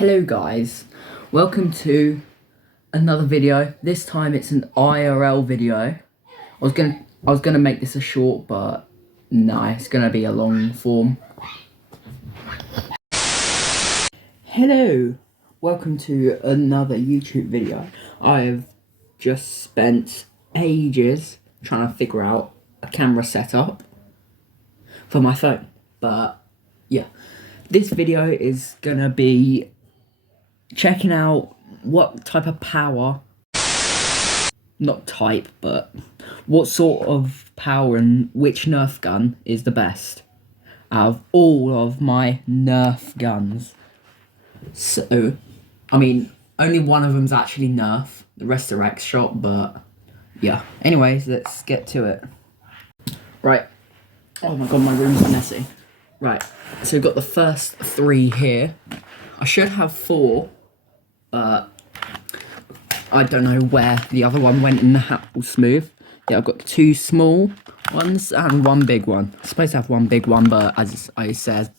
Hello guys, welcome to another video. This time it's an IRL video. I was gonna make this a short, but no, it's gonna be a long form. Hello, welcome to another YouTube video. I have just spent ages trying to figure out a camera setup for my phone, but yeah, this video is gonna be checking out what type of power, not type, but what sort of power and which nerf gun is the best out of all of my nerf guns. So, I mean, only one of them's actually nerf, the rest are X shot, but yeah. Anyways, let's get to it. Right. Oh my god, my room's messy. Right, so we've got the first three here. I should have four, but I don't know where the other one went in the Apple Smooth. Yeah, I've got two small ones and one big one. I'm supposed to have one big one, but as I said,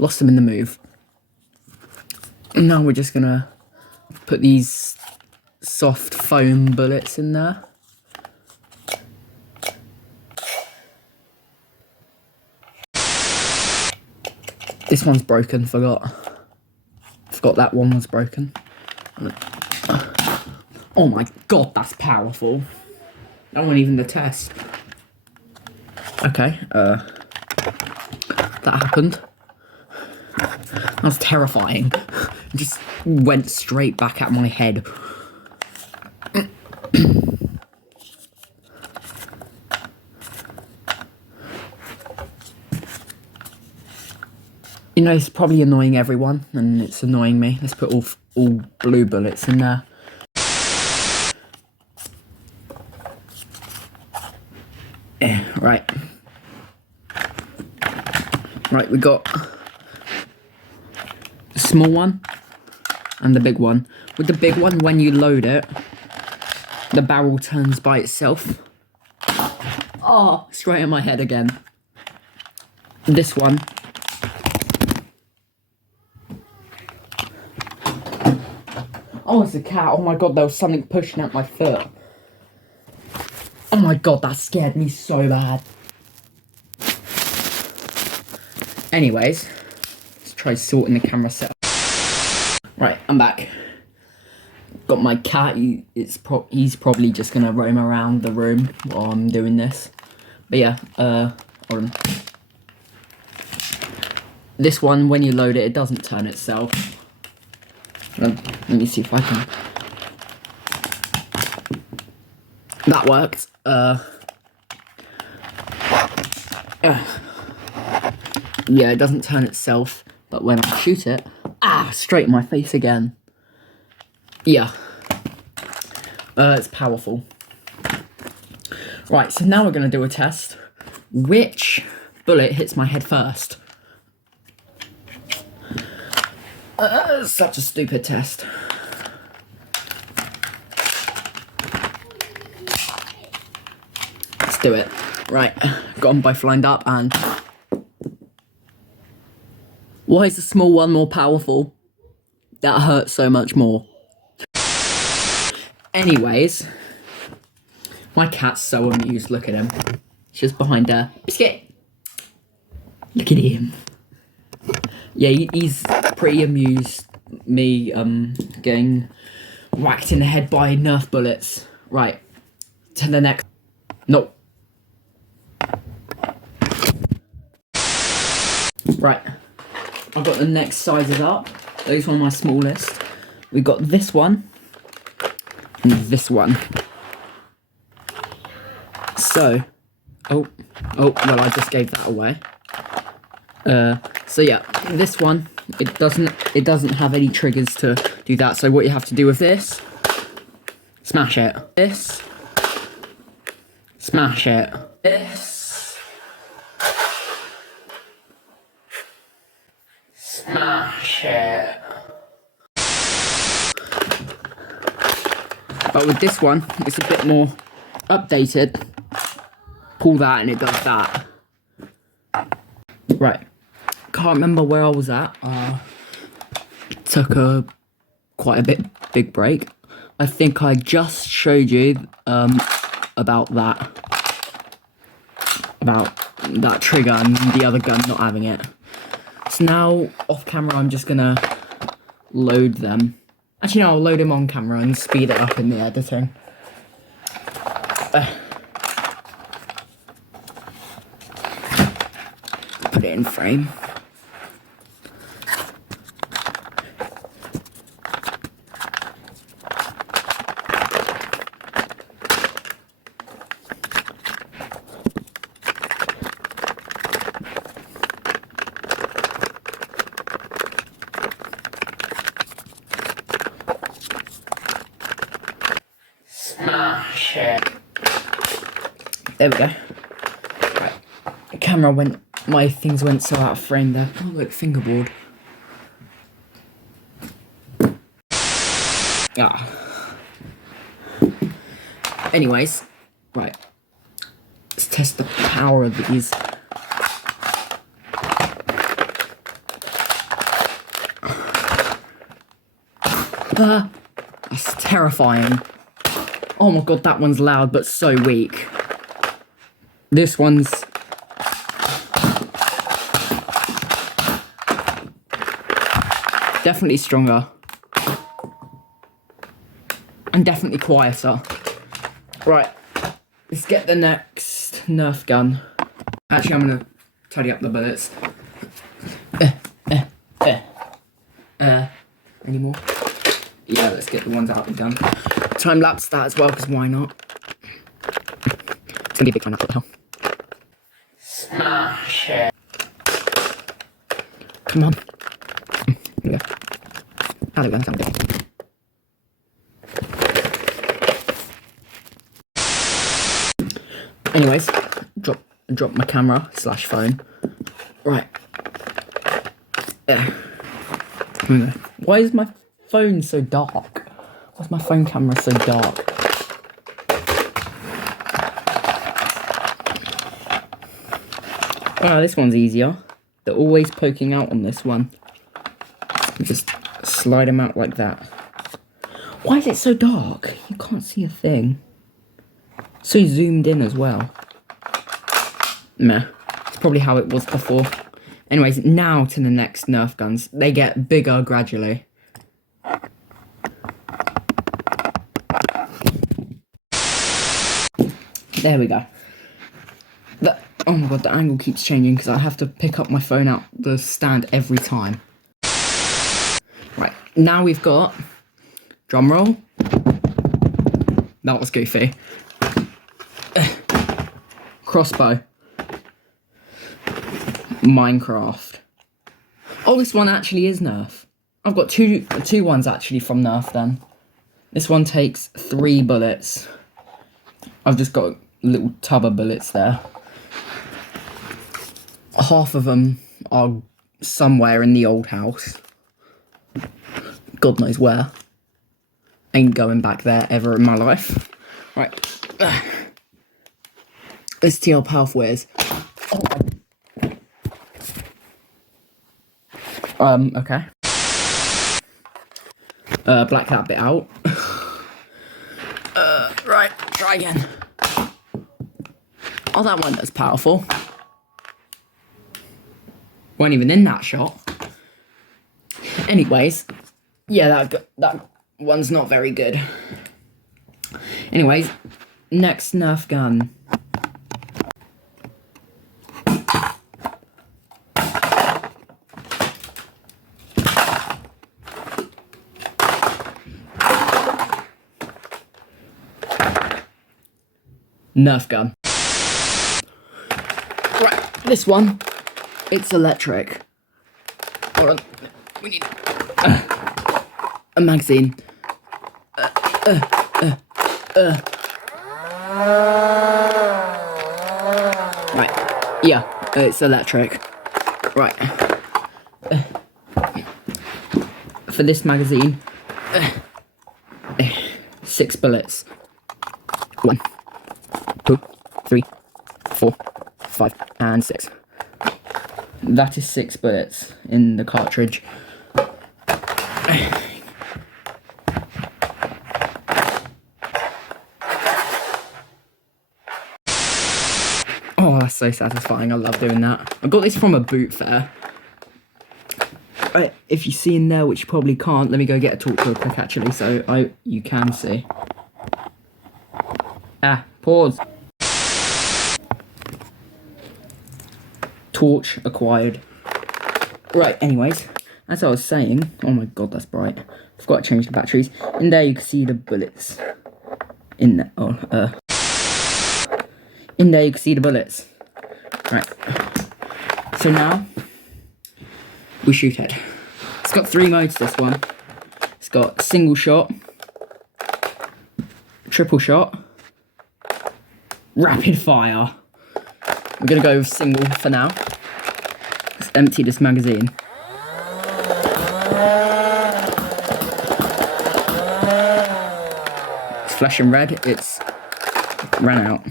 lost them in the move. And now we're just gonna put these soft foam bullets in there. This one's broken, forgot that one was broken. Oh my god, that's powerful. That wasn't even the test. Okay, that happened. That was terrifying. It just went straight back at my head. You know, it's probably annoying everyone, and it's annoying me. Let's put all blue bullets in there. Yeah, right. Right, we got the small one and the big one. With the big one, when you load it, the barrel turns by itself. Oh, straight in my head again. This one. Oh, it's a cat. Oh my god, there was something pushing at my foot. Oh my god, that scared me so bad. Anyways, let's try sorting the camera setup. Right, I'm back. Got my cat. He's probably just gonna roam around the room while I'm doing this. But yeah, hold on. This one, when you load it, it doesn't turn itself. Let me see if I can. That worked. Yeah, it doesn't turn itself, but when I shoot it, straight in my face again. Yeah. It's powerful. Right, so now we're gonna do a test. Which bullet hits my head first? Such a stupid test. Let's do it. Right, got them both lined up, and why is the small one more powerful? That hurts so much more. Anyways, my cat's so amused. Look at him. He's just behind there. Biscuit. Look at him. Yeah, he's pretty amused. Me getting whacked in the head by nerf bullets. Right, to the next. No. Right, I've got the next sizes up. Those are my smallest. We've got this one and this one. So, oh, well, I just gave that away. So yeah, this one, it doesn't have any triggers to do that. So what you have to do with this, smash it. This, smash it. This, smash it. But with this one, it's a bit more updated. Pull that and it does that. Right. Can't remember where I was at. took a quite a big break. I think I just showed you about that trigger and the other gun not having it. So now off camera I'm just gonna load them. Actually no, I'll load them on camera and speed it up in the editing. Put it in frame. Smash it. There we go. Right. The camera went, my things went so out of frame there. Oh, look, fingerboard. Ah. Anyways, right. Let's test the power of these. That's terrifying. Oh my god, that one's loud but so weak. This one's definitely stronger. And definitely quieter. Right, let's get the next Nerf gun. Actually, I'm gonna tidy up the bullets. Any more? Yeah, let's get the ones out of the gun. Time lapse that as well, because why not? It's gonna be a big time lapse, what the hell? Smash it. Come on. Here we go. How do we go? Sound good. Anyways, drop my camera / phone. Right. There. Here we go. Why is my phone so dark? Why's my phone camera so dark? Oh, this one's easier. They're always poking out on this one. Just slide them out like that. Why is it so dark? You can't see a thing. So zoomed in as well. Meh. It's probably how it was before. Anyways, now to the next Nerf guns. They get bigger gradually. There we go. Oh my god, the angle keeps changing because I have to pick up my phone out the stand every time. Right, now we've got... Drum roll. That was goofy. Crossbow. Minecraft. Oh, this one actually is Nerf. I've got two ones actually from Nerf then. This one takes 3 bullets. I've just got a little tub of bullets there. Half of them are somewhere in the old house. God knows where. Ain't going back there ever in my life. Right. Let's see how powerful it is. Okay. Black that bit out. Right, try again. Oh, that one that's powerful. Weren't even in that shot. Anyways, yeah, that one's not very good. Anyways, next Nerf gun. Nerf gun. Right, this one, it's electric. Hold on, we need a magazine. Right, yeah, it's electric. Right. For this magazine, 6 bullets. 1, 2, 3, 4, 5, and 6. That is 6 bullets in the cartridge. Oh, that's so satisfying. I love doing that. I got this from a boot fair. If you see in there, which you probably can't, let me go get a torch real quick actually, so you can see. Pause. Torch acquired. Right, anyways, as I was saying, oh my god, that's bright. Forgot to change the batteries. In there you can see the bullets. In there, in there you can see the bullets. Right. So now, we shoot it. It's got 3 modes, this one. It's got single shot, triple shot, rapid fire. We're gonna go with single for now. Let's empty this magazine. It's flashing red, it's ran out.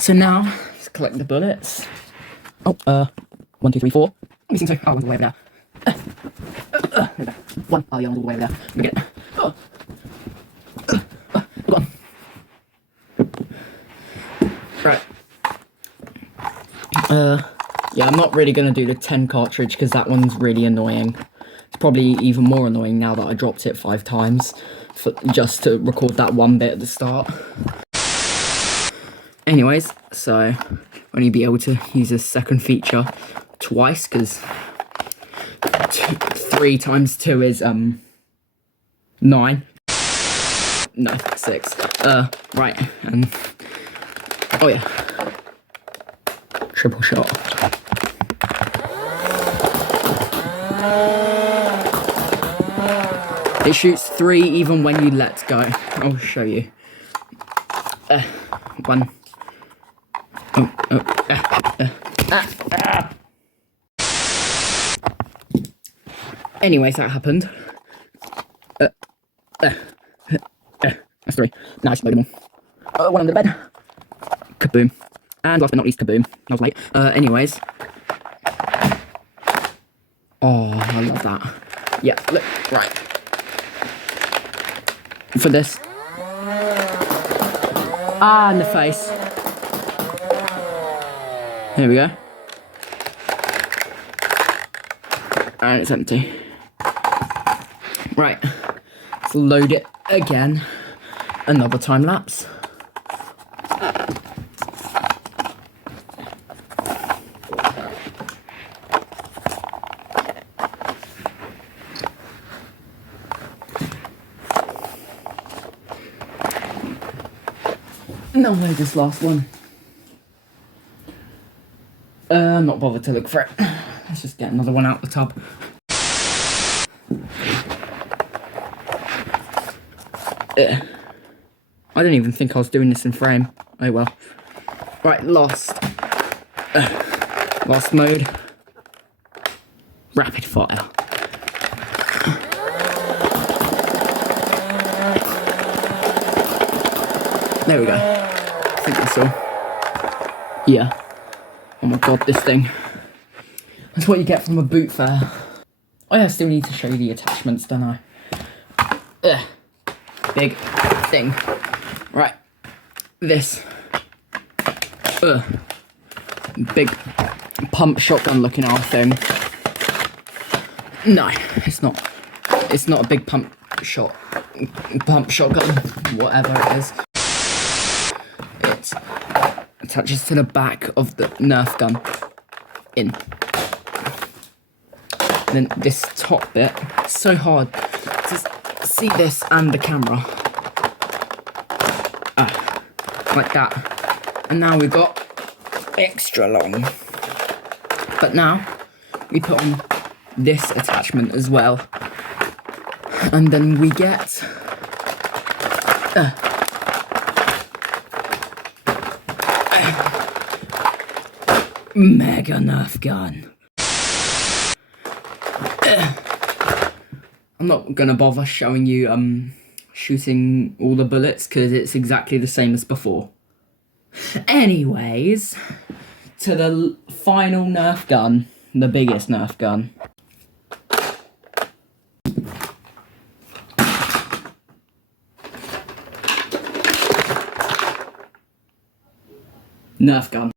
So now, let's collect the bullets. Oh, 1, 2, 3, 4. Missing 2. Oh, one's all the way over there. There we go. 1. Oh, yeah, one's all the way over there. Let me get it. Go on. Right. Yeah, I'm not really going to do the 10 cartridge because that one's really annoying. It's probably even more annoying now that I dropped it 5 times just to record that one bit at the start. Anyways, so only be able to use this second feature twice because 3 times 2 is 9. No, 6. Right, and oh yeah, triple shot. It shoots 3 even when you let go. I'll show you. 1. Anyways, that happened. That's 3. Now I should load them all. 1 under the bed. Kaboom. And last but not least, kaboom. That was late. Anyways. Oh, I love that. Yeah, look, right. For this. In the face. Here we go. And it's empty. Right. Let's load it again. Another time lapse. Now load this last one. I'm not bothered to look for it. Let's just get another one out the tub. I didn't even think I was doing this in frame. Oh well. Right, last mode. Rapid fire. There we go. I think that's all. Yeah. Oh my god, this thing. That's what you get from a boot fair. Oh yeah, I still need to show you the attachments, don't I? Big thing. Right. This. Big pump shotgun looking ass thing. No, it's not. It's not a big pump shotgun, whatever it is. It attaches to the back of the Nerf gun. In. And then this top bit, it's so hard to see this and the camera. Like that. And now we've got extra long. But now we put on this attachment as well. And then we get mega Nerf gun. I'm not gonna bother showing you shooting all the bullets because it's exactly the same as before. Anyways, to the final Nerf gun, the biggest Nerf gun. Nerf gun.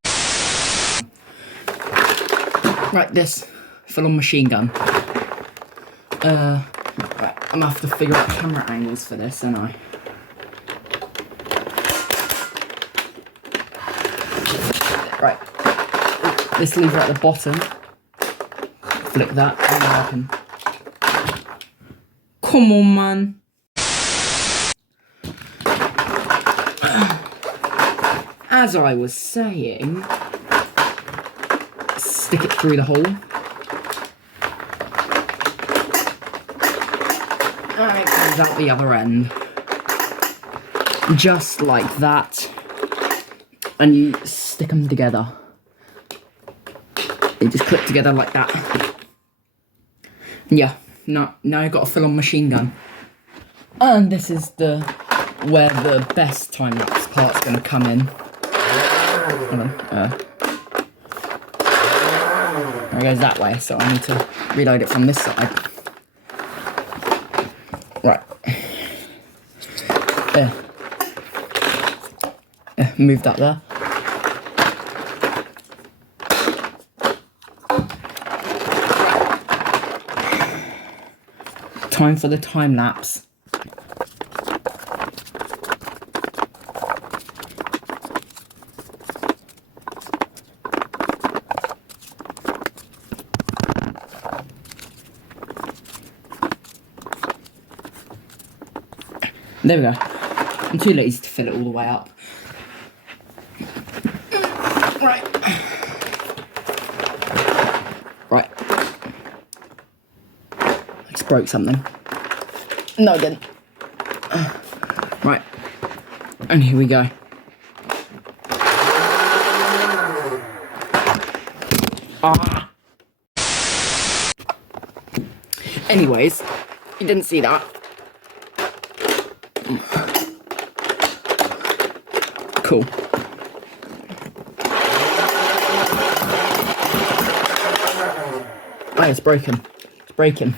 Right, this full-on machine gun. Right, I'm gonna have to figure out camera angles for this, aren't I? Right, this lever at the bottom. Flick that, and then I can. Come on, man. As I was saying, stick it through the hole. And it comes out the other end. Just like that. And you stick them together. They just clip together like that. Yeah, now I've got a full-on machine gun. And this is where the best time-lapse part's going to come in. Hold on. It goes that way, so I need to reload it from this side. Right. There. Move that there. Time for the time lapse. There we go. I'm too lazy to fill it all the way up. Right. Right. I just broke something. No, I didn't. Right. And here we go. Ah. Anyways, you didn't see that. Cool. Oh, it's broken. It's breaking.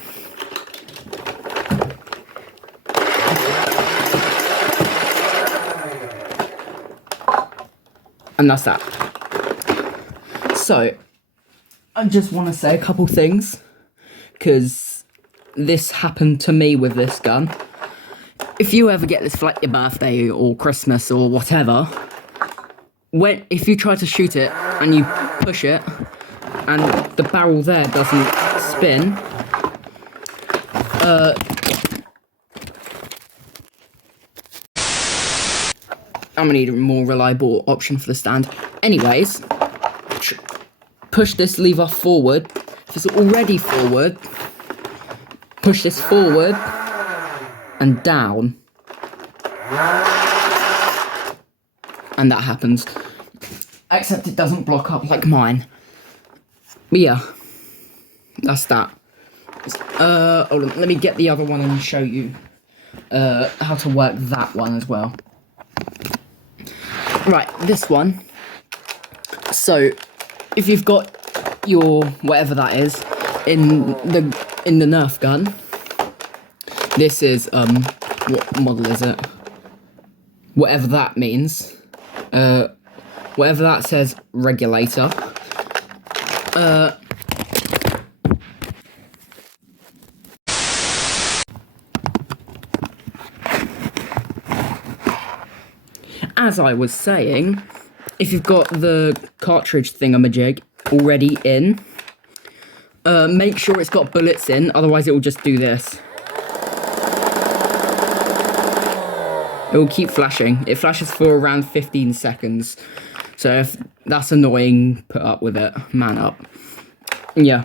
And that's that. So, I just want to say a couple things, because this happened to me with this gun. If you ever get this for like your birthday or Christmas or whatever, if you try to shoot it and you push it and the barrel there doesn't spin, I'm gonna need a more reliable option for the stand. Anyways, push this lever forward. If it's already forward, push this forward and down. And that happens. Except it doesn't block up like mine. But yeah, that's that. Hold on, let me get the other one and show you how to work that one as well. Right, this one. So, if you've got your whatever that is in the Nerf gun, this is what model is it? Whatever that means. Whatever that says, regulator. As I was saying, if you've got the cartridge thingamajig already in, make sure it's got bullets in, otherwise it will just do this. It will keep flashing. It flashes for around 15 seconds. So if that's annoying, put up with it. Man up. Yeah.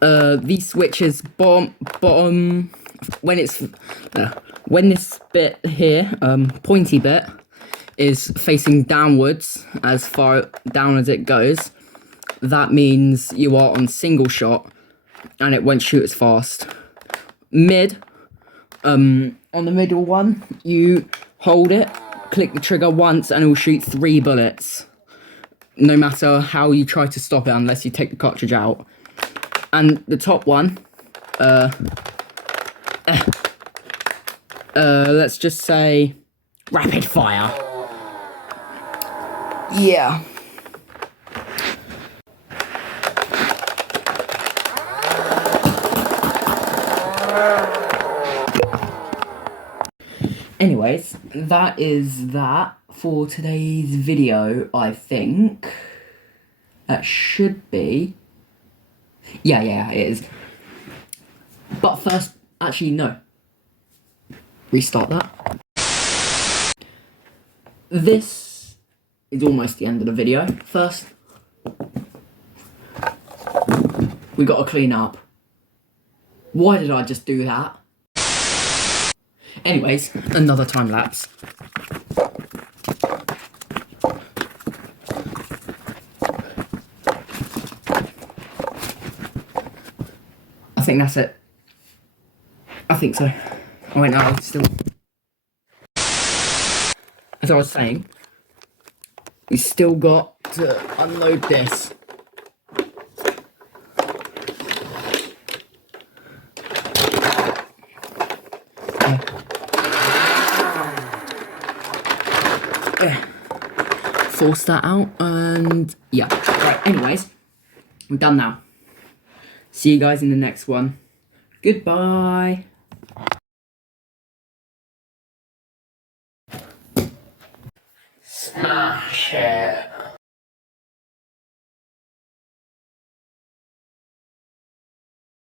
These switches bottom when this bit here, pointy bit, is facing downwards as far down as it goes, that means you are on single shot and it won't shoot as fast. Mid, on the middle one, you hold it, click the trigger once and it will shoot 3 bullets. No matter how you try to stop it, unless you take the cartridge out. And the top one, let's just say rapid fire. yeah. Anyways, that is that for today's video, I think. That should be... Yeah, it is. But first, actually, no. Restart that. This is almost the end of the video. First, we got to clean up. Why did I just do that? Anyways, another time lapse. I think that's it. I think so. Oh wait, no, still. As I was saying, we still got to unload this. Force that out, and yeah. Right, anyways, I'm done now. See you guys in the next one. Goodbye.